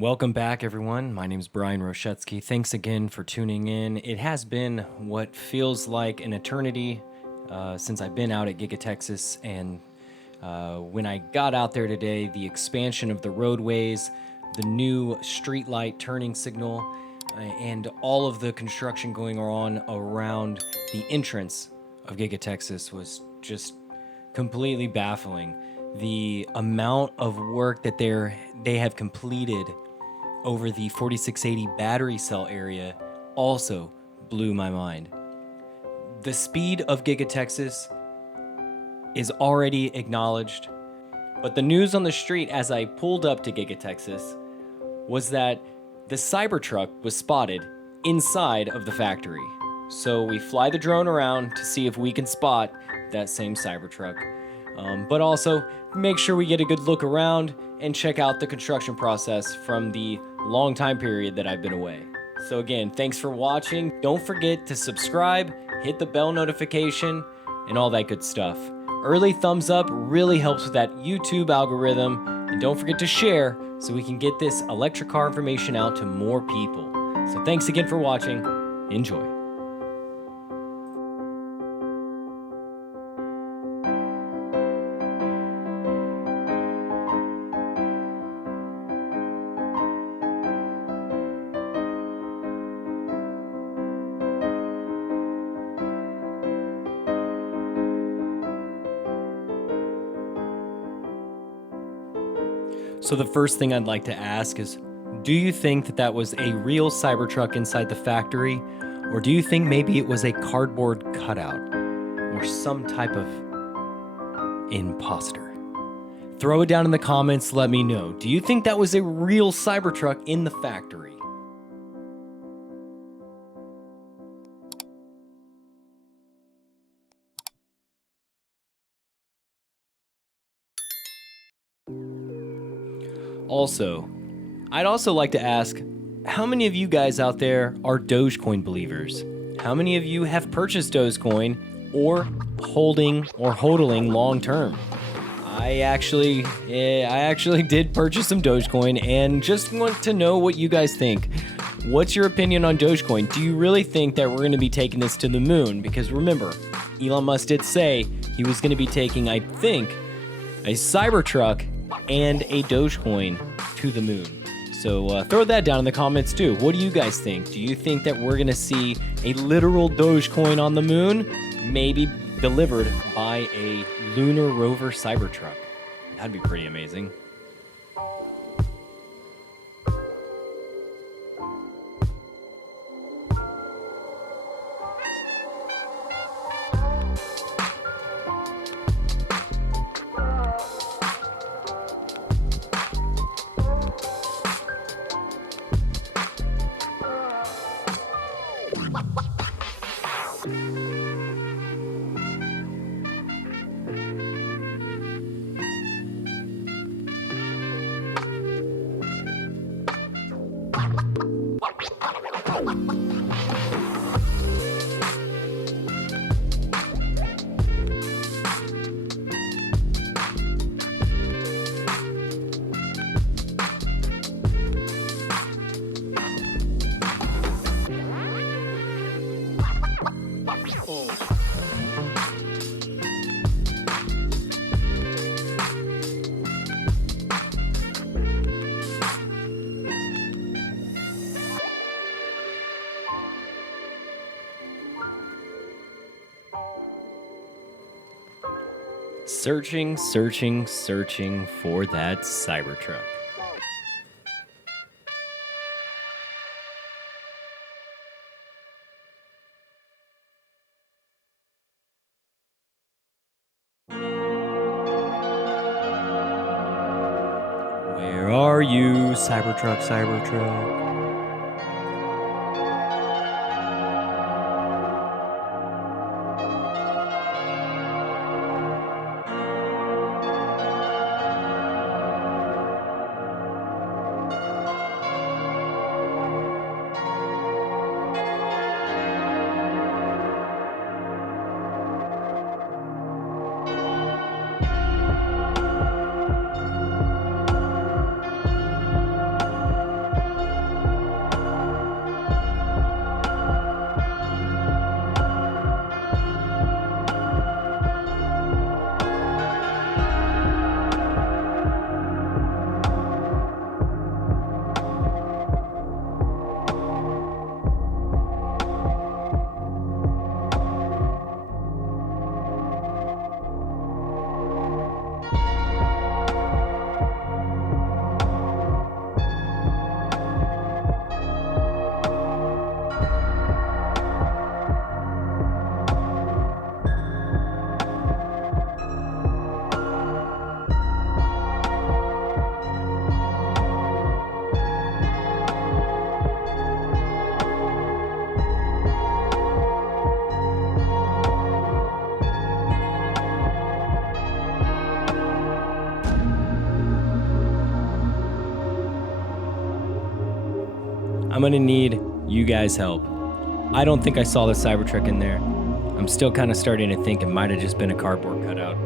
Welcome back, everyone. My name is Bryan Roschetzky. Thanks again for tuning in. It has been what feels like an eternity since I've been out at Giga Texas, and when I got out there today, the expansion of the roadways, the new streetlight turning signal, and all of the construction going on around the entrance of Giga Texas was just completely baffling. The amount of work that they have completed over the 4680 battery cell area also blew my mind. The speed of Giga Texas is already acknowledged, but the news on the street as I pulled up to Giga Texas was that the Cybertruck was spotted inside of the factory. So we fly the drone around to see if we can spot that same Cybertruck. But also make sure we get a good look around and check out the construction process from the long time period that I've been away. So again, thanks for watching. Don't forget to subscribe, hit the bell notification, and all that good stuff. Early thumbs up really helps with that YouTube algorithm. And don't forget to share so we can get this electric car information out to more people. So thanks again for watching. Enjoy. So the first thing I'd like to ask is, do you think that that was a real Cybertruck inside the factory? Or do you think maybe it was a cardboard cutout or some type of imposter? Throw it down in the comments, let me know. Do you think that was a real Cybertruck in the factory? Also, I'd also like to ask, how many of you guys out there are Dogecoin believers? How many of you have purchased Dogecoin or hodling long term? I actually did purchase some Dogecoin and just want to know what you guys think. What's your opinion on Dogecoin? Do you really think that we're going to be taking this to the moon? Because remember, Elon Musk did say he was going to be taking, I think, a Cybertruck and a Dogecoin to the moon. So throw that down in the comments too. What do you guys think? Do you think that we're gonna see a literal Dogecoin on the moon? Maybe delivered by a lunar rover Cybertruck. That'd be pretty amazing. Searching for that Cybertruck. Where are you, Cybertruck? I'm gonna need you guys' help. I don't think I saw the Cybertruck in there. I'm still kind of starting to think it might have just been a cardboard cutout.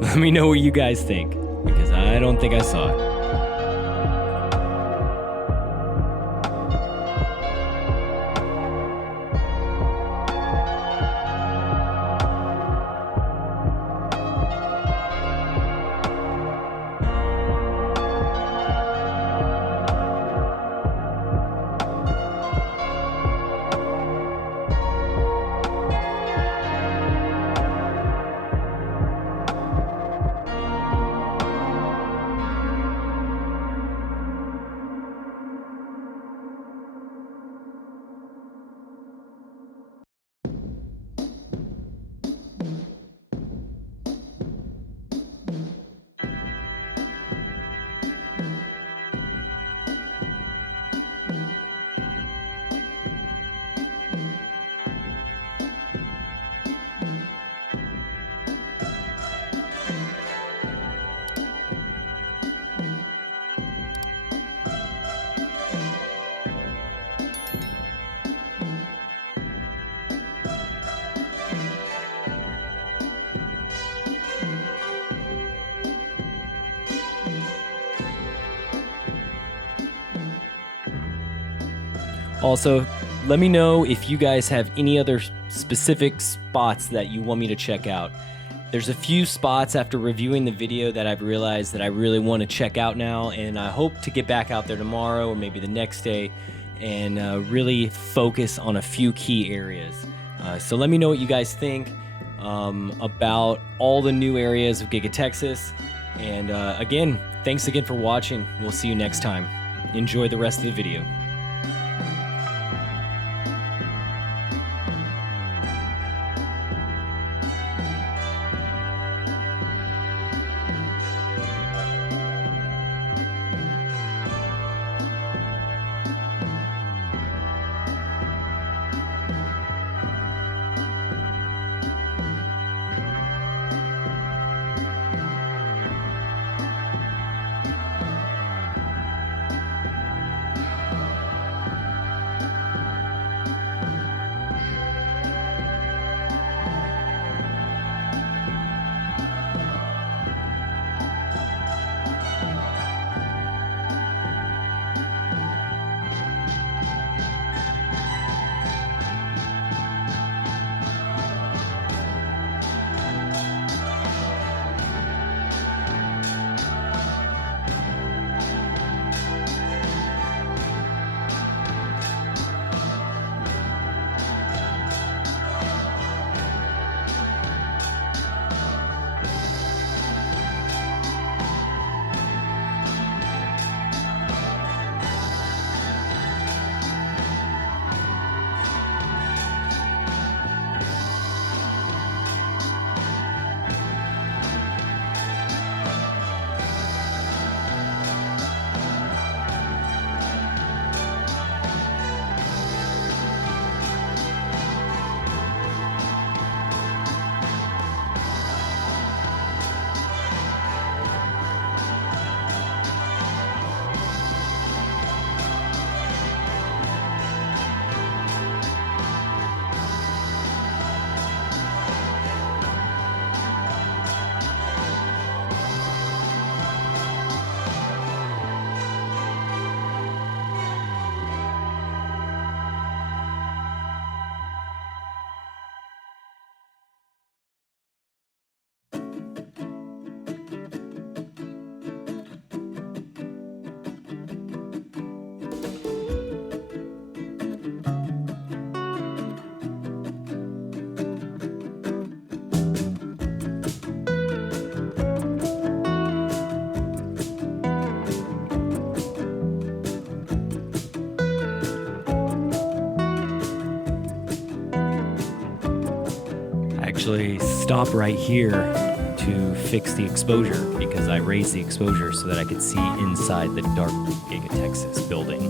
Let me know what you guys think, because I don't think I saw it. Also, let me know if you guys have any other specific spots that you want me to check out. There's a few spots after reviewing the video that I've realized that I really want to check out now, and I hope to get back out there tomorrow or maybe the next day and really focus on a few key areas. So let me know what you guys think about all the new areas of Giga Texas. And again, thanks again for watching. We'll see you next time. Enjoy the rest of the video. Actually stop right here to fix the exposure because I raised the exposure so that I could see inside the dark Giga Texas building.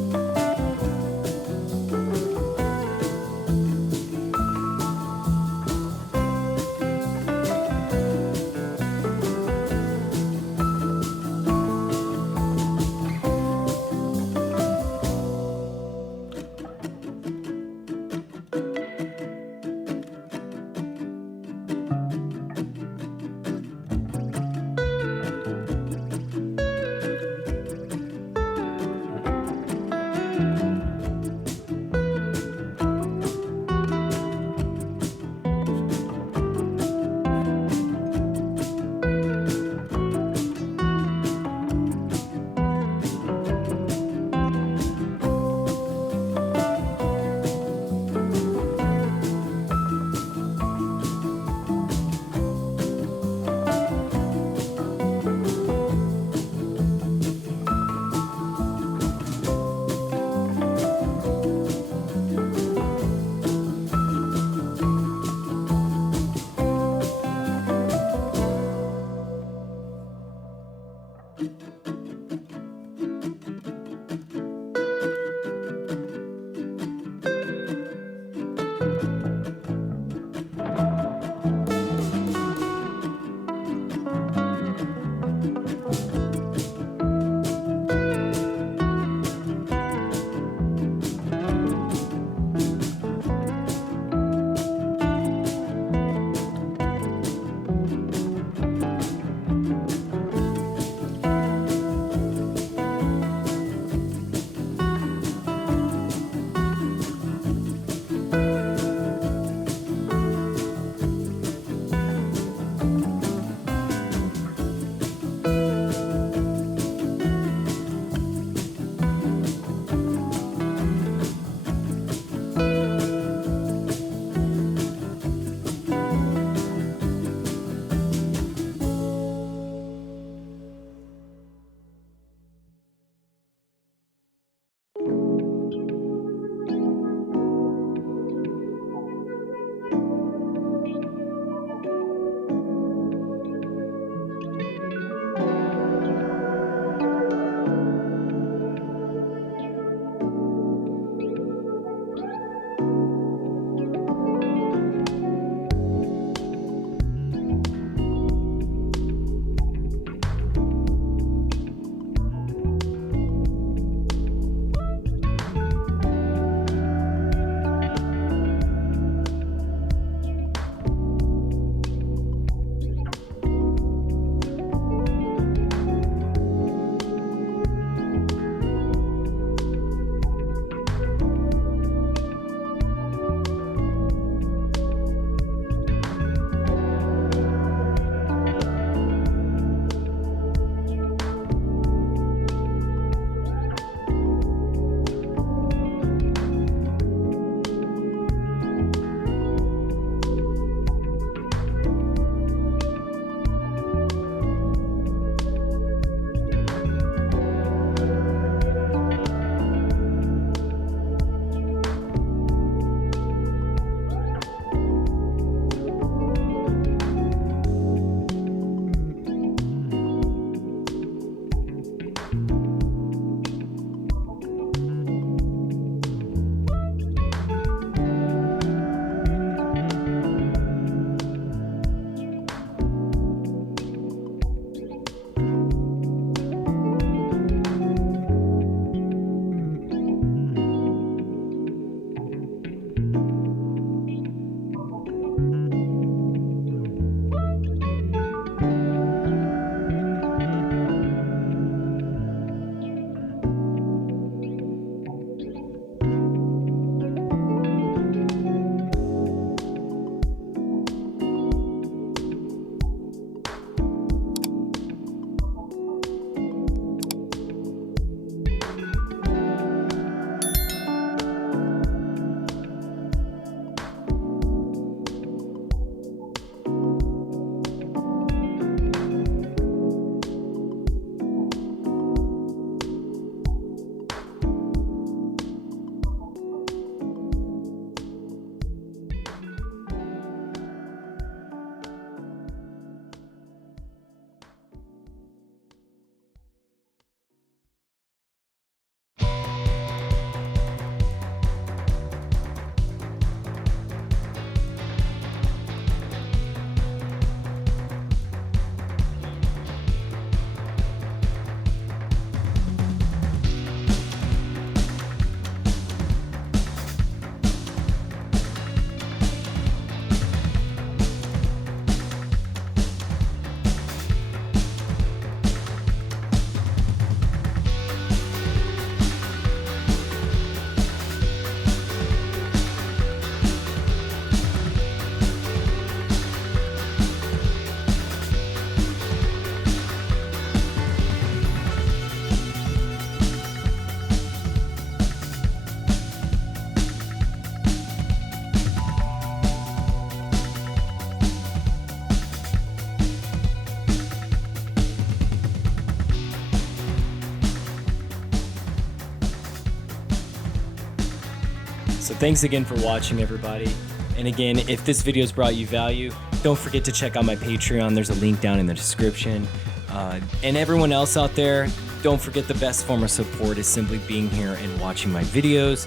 So thanks again for watching, everybody. And again, if this video's brought you value, don't forget to check out my Patreon. There's a link down in the description. And everyone else out there, don't forget the best form of support is simply being here and watching my videos.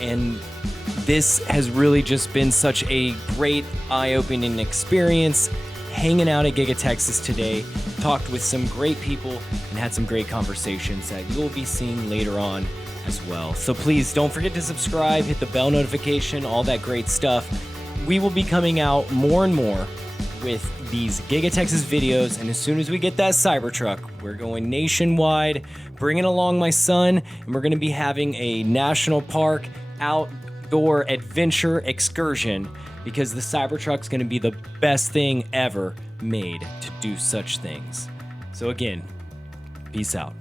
And this has really just been such a great eye-opening experience hanging out at Giga Texas today. Talked with some great people and had some great conversations that you'll be seeing later on as well. So please don't forget to subscribe, hit the bell notification, all that great stuff. We will be coming out more and more with these Giga Texas videos, and as soon as we get that Cybertruck, we're going nationwide, bringing along my son, and we're going to be having a national park outdoor adventure excursion because the Cybertruck's going to be the best thing ever made to do such things. So again, peace out.